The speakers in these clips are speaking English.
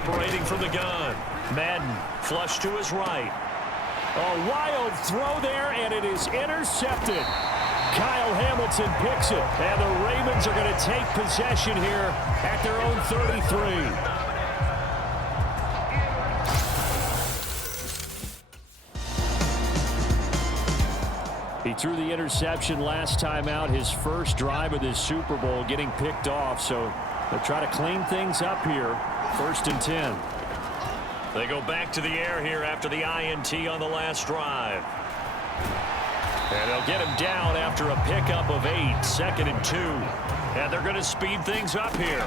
Operating from the gun. Madden flush to his right. A wild throw there, and it is intercepted. Kyle Hamilton picks it, and the Ravens are going to take possession here at their own 33. He threw the interception last time out, his first drive of this Super Bowl, getting picked off. So they'll try to clean things up here. 1st and 10. They go back to the air here after the INT on the last drive. And they'll get him down after a pickup of 8. 2nd and 2. And they're going to speed things up here.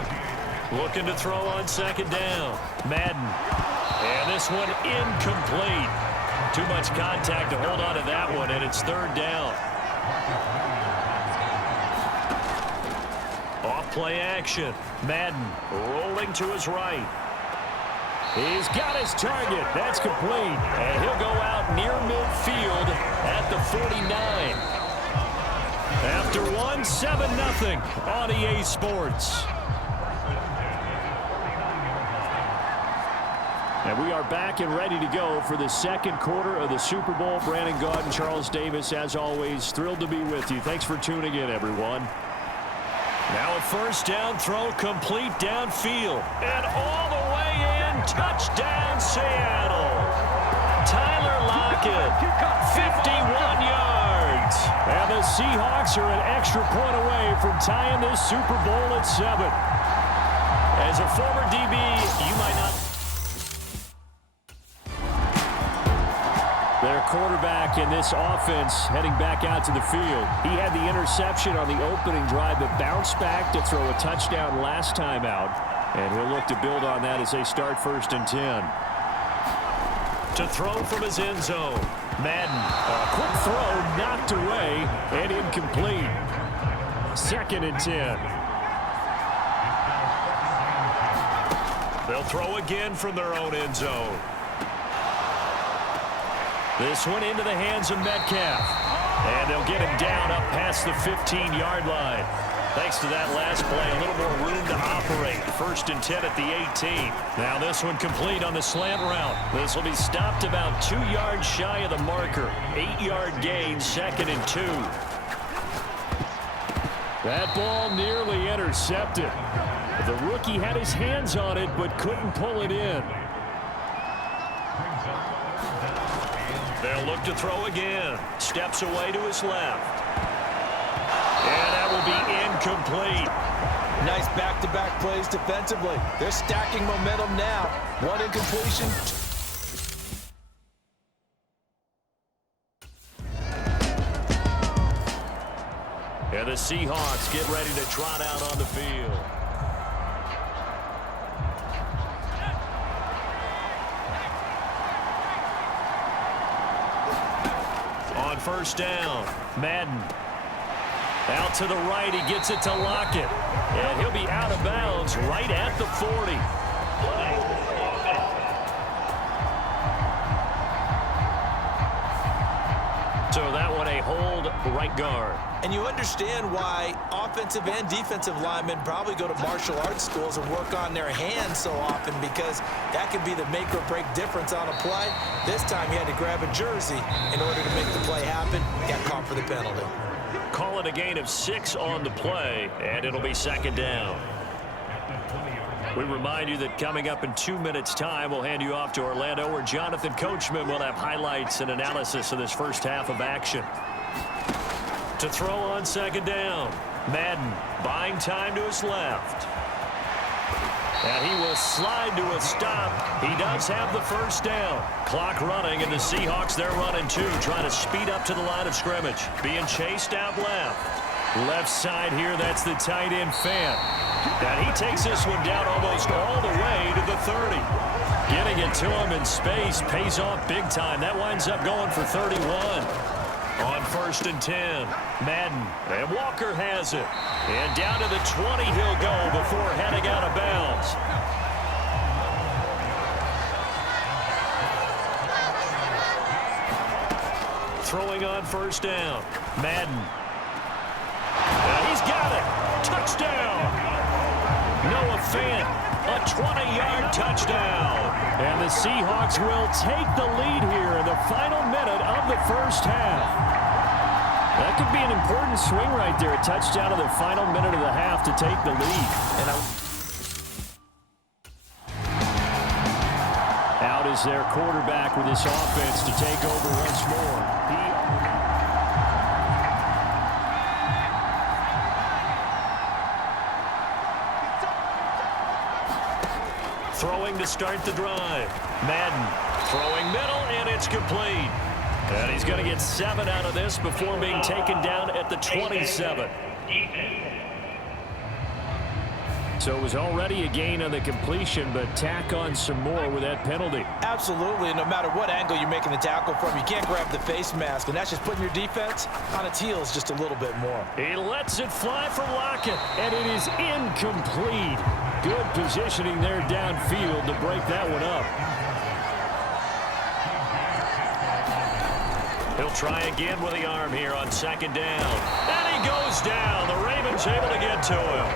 Looking to throw on 2nd down. Madden. And this one incomplete. Too much contact to hold on to that one, and it's 3rd down. Off play action. Madden rolling to his right. He's got his target. That's complete. And he'll go out near midfield at the 49. After one, 7-0 on EA Sports. And we are back and ready to go for the 2nd quarter of the Super Bowl. Brandon Gaudin and Charles Davis, as always, thrilled to be with you. Thanks for tuning in, everyone. Now a 1st down throw, complete downfield. And all the way in, touchdown Seattle. Tyler Lockett, 51 yards. And the Seahawks are an extra point away from tying this Super Bowl at 7. As a former DB, you might not... Their quarterback in this offense heading back out to the field. He had the interception on the opening drive, but bounced back to throw a touchdown last time out. And he'll look to build on that as they start 1st and 10. To throw from his end zone. Madden, a quick throw knocked away and incomplete. 2nd and 10. They'll throw again from their own end zone. This one into the hands of Metcalf. And they'll get him down up past the 15-yard line. Thanks to that last play, a little more room to operate. 1st and 10 at the 18. Now this one complete on the slant route. This will be stopped about 2 yards shy of the marker. 8-yard gain, 2nd and 2. That ball nearly intercepted. The rookie had his hands on it but couldn't pull it in. They'll look to throw again. Steps away to his left. And that will be incomplete. Nice back-to-back plays defensively. They're stacking momentum now. One incompletion. And the Seahawks get ready to trot out on the field. On 1st down, Madden. Out to the right, he gets it to Lockett. And he'll be out of bounds right at the 40. So that one a hold right guard. And you understand why offensive and defensive linemen probably go to martial arts schools and work on their hands so often, because that could be the make or break difference on a play. This time he had to grab a jersey in order to make the play happen. Got caught for the penalty. Call it a gain of 6 on the play, and it'll be 2nd down. We remind you that coming up in 2 minutes' time, we'll hand you off to Orlando, where Jonathan Coachman will have highlights and analysis of this first half of action. To throw on 2nd down, Madden buying time to his left. And he will slide to a stop. He does have the 1st down. Clock running, and the Seahawks, they're running too, trying to speed up to the line of scrimmage. Being chased out left. Left side here, that's the tight end Fant. And he takes this one down almost all the way to the 30. Getting it to him in space pays off big time. That winds up going for 31. On 1st and 10, Madden, and Walker has it. And down to the 20 he'll go before heading out of bounds. Throwing on 1st down, Madden. And he's got it. Touchdown. Noah Fant, a 20-yard touchdown. Seahawks will take the lead here in the final minute of the first half. That could be an important swing right there. A touchdown in the final minute of the half to take the lead. Out is their quarterback with this offense to take over once more. Throwing to start the drive. Madden throwing middle, and it's complete. And he's going to get 7 out of this before being taken down at the 27. So it was already a gain on the completion, but tack on some more with that penalty. Absolutely. No matter what angle you're making the tackle from, you can't grab the face mask, and that's just putting your defense on its heels just a little bit more. He lets it fly for Lockett, and it is incomplete. Good positioning there downfield to break that one up. He'll try again with the arm here on second down. And he goes down. The Ravens able to get to him.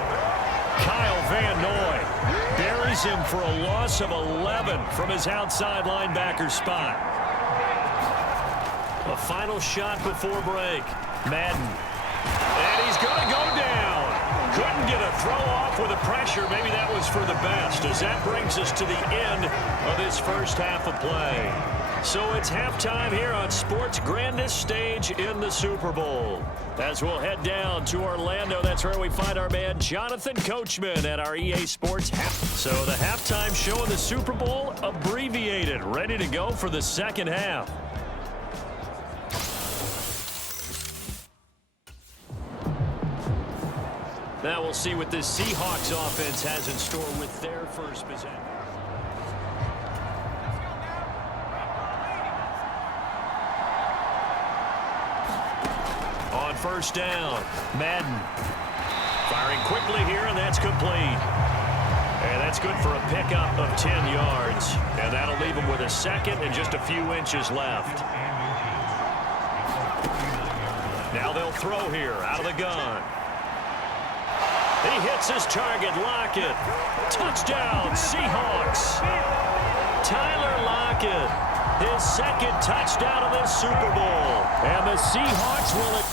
Kyle Van Noy buries him for a loss of 11 from his outside linebacker spot. A final shot before break. Madden. And he's going to go down. Couldn't get a throw off with the pressure. Maybe that was for the best, as that brings us to the end of this first half of play. So it's halftime here on sports' grandest stage in the Super Bowl. As we'll head down to Orlando, that's where we find our man Jonathan Coachman at our EA Sports half. So the halftime show in the Super Bowl abbreviated, ready to go for the second half. Now we'll see what this Seahawks offense has in store with their first possession. On first down, Madden firing quickly here, and that's complete. And that's good for a pickup of 10 yards. And that'll leave him with a second and just a few inches left. Now they'll throw here out of the gun. He hits his target, Lockett. Touchdown, Seahawks. Tyler Lockett, his second touchdown of this Super Bowl. And the Seahawks will...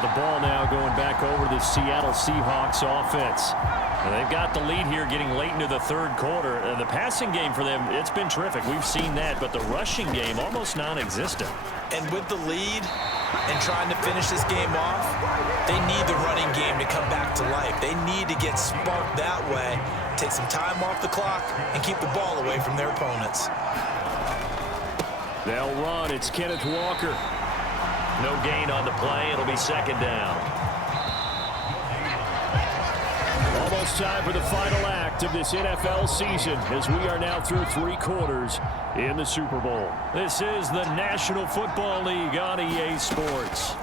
The ball now going back over to the Seattle Seahawks offense. And they've got the lead here getting late into the third quarter. The passing game for them, it's been terrific. We've seen that, but the rushing game almost non-existent. And with the lead and trying to finish this game off, they need the running game to come back to life. They need to get sparked that way, take some time off the clock, and keep the ball away from their opponents. They'll run. It's Kenneth Walker. No gain on the play. It'll be second down. Almost time for the final act of this NFL season as we are now through 3 quarters in the Super Bowl. This is the National Football League on EA Sports.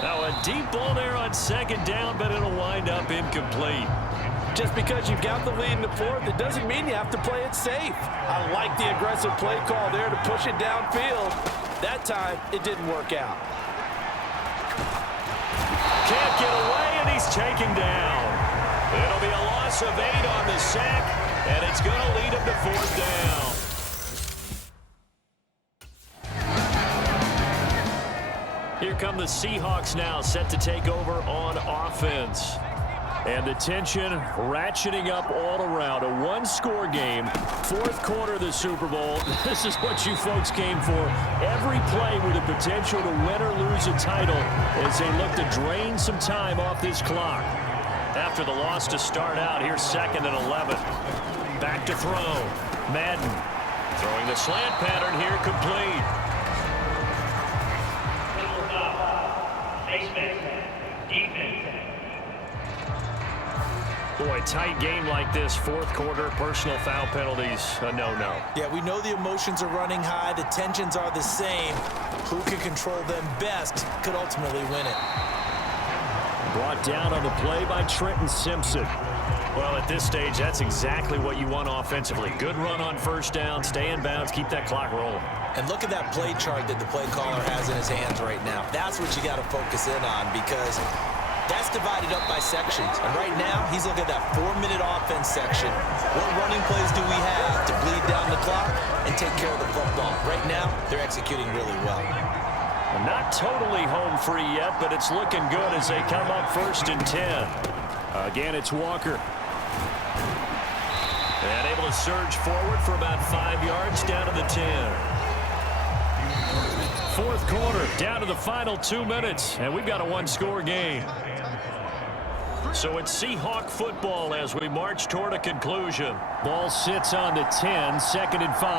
Now a deep ball there on second down, but it'll wind up incomplete. Just because you've got the lead in the fourth, it doesn't mean you have to play it safe. I like the aggressive play call there to push it downfield. That time, it didn't work out. Can't get away, and he's taken down. It'll be a loss of 8 on the sack, and it's going to lead him to fourth down. Here come the Seahawks now, set to take over on offense. And the tension ratcheting up all around. A 1-score game. Fourth quarter of the Super Bowl. This is what you folks came for. Every play with the potential to win or lose a title as they look to drain some time off this clock. After the loss to start out, here's second and 11. Back to throw. Madden throwing the slant pattern here, complete. Boy, tight game like this, fourth quarter, personal foul penalties, a no-no. Yeah, we know the emotions are running high. The tensions are the same. Who can control them best could ultimately win it. Brought down on the play by Trenton Simpson. Well, at this stage, that's exactly what you want offensively. Good run on first down, stay in bounds, keep that clock rolling. And look at that play chart that the play caller has in his hands right now. That's what you got to focus in on, because That's divided up by sections. And right now, he's looking at that 4-minute offense section. What running plays do we have to bleed down the clock and take care of the football? Right now, they're executing really well. Not totally home free yet, but it's looking good as they come up 1st and 10. Again, it's Walker. And able to surge forward for about 5 yards down to the 10. Fourth quarter, down to the final 2 minutes, and we've got a one-score game. So it's Seahawk football as we march toward a conclusion. Ball sits on the 10, 2nd and 5.